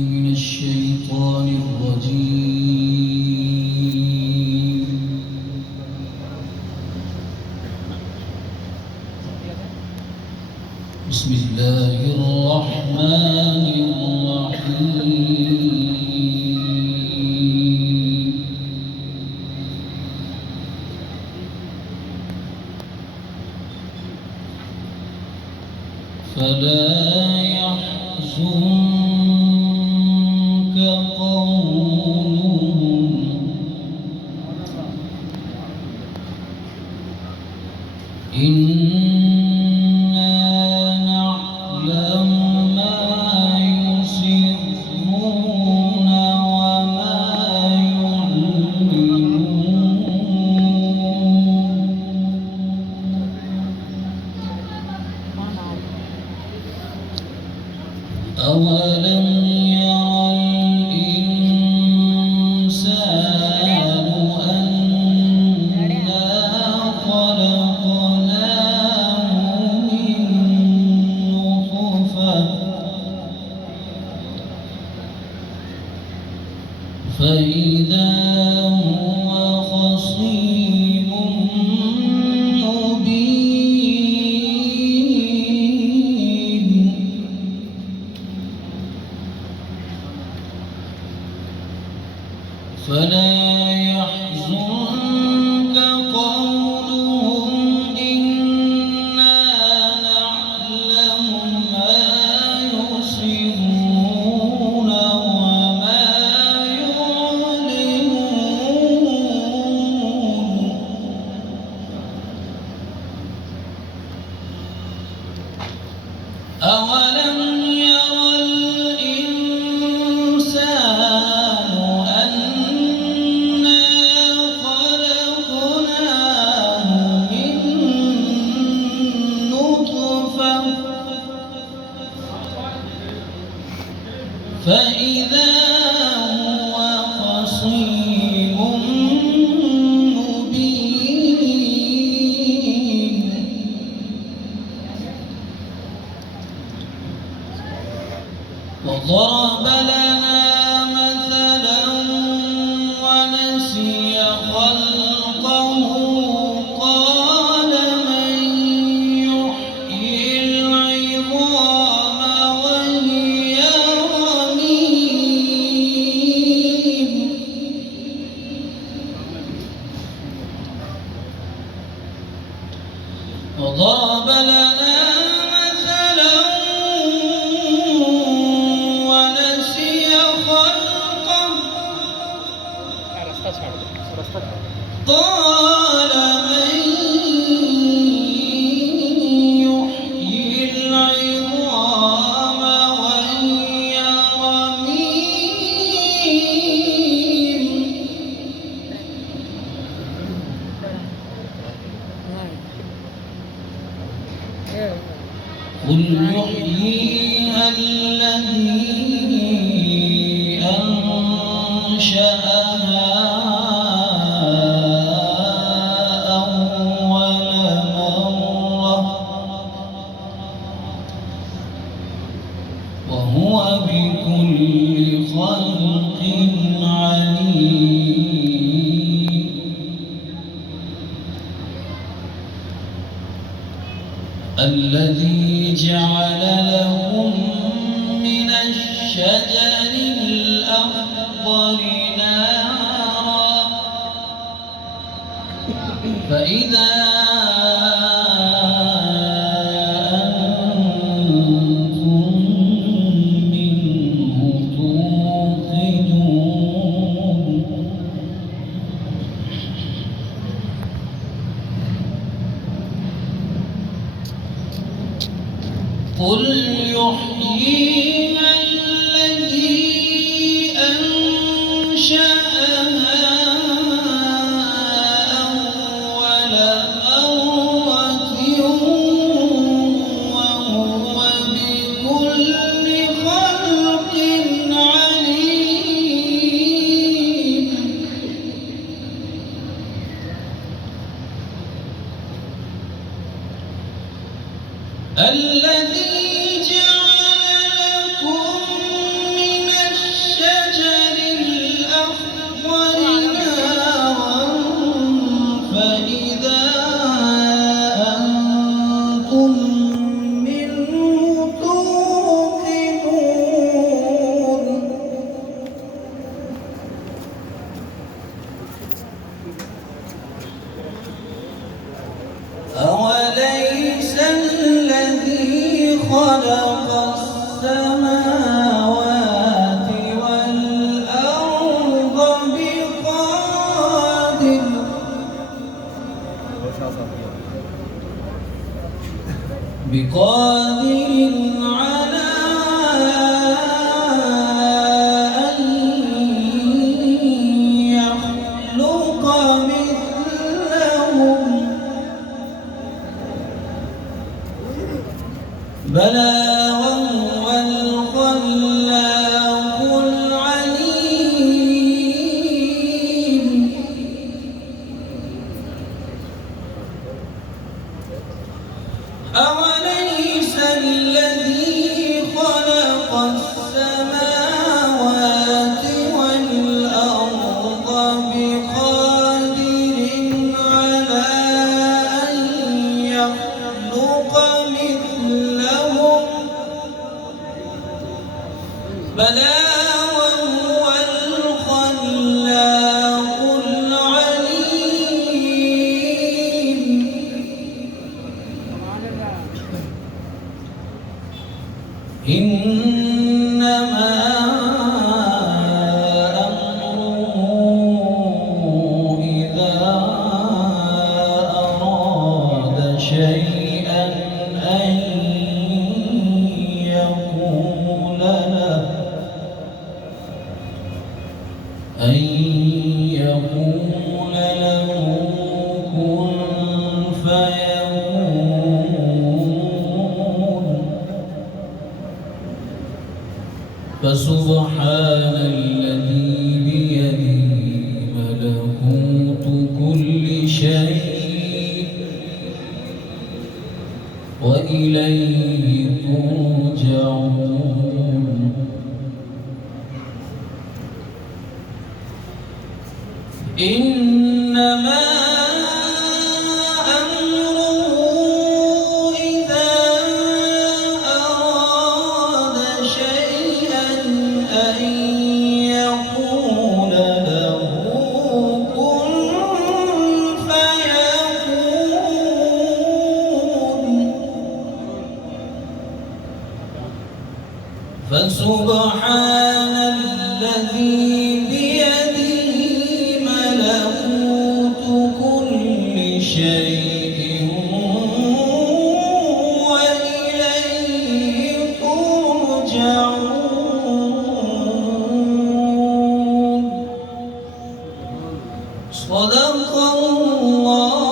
من الشيطان الرجيم. بسم الله الرحمن الرحيم. فلا يحزنك قولهم إنا نعلم ما يسرون وما يعلنون. أولم يرى الإنسان أنا خلقناه من نطفة فإذا هو خصيم مبين. فلا يحزنك قولهم إنا نعلم ما يسرون وما يعلنون. أولم يرى الإنسان أنا خلقناه من نطفة فإذا هو خصيم مبين. وضرب لنا مثلا ونسي خلقه قال من يحيي العظام وهي رميم. وضرب لنا مثلا ونسي خلقه قال من يحيي العظام وهي رميم. قل يحييها الذي أنشأها أول مرة وهو بكل خلق عليم. الذي جعل لكم من الشجر الأخضر نارا فإذا أنتم منه توقدون. قل يحييها الذي أنشأها أول مرة وهو بكل خلق عليم. الذي جعل وهو الخلاق العليم. إنما أمره إذا أراد شيئا أن يقول له كن فيكون. فسبحان الذي بيده ملكوت كل شيء وإليه ترجعون. إنما أمره إذا أراد شيئا أن يقول له كن فيكون. فسبحان الذي بيده ملكوت كل شيء وإليه ترجعون. صدق الله.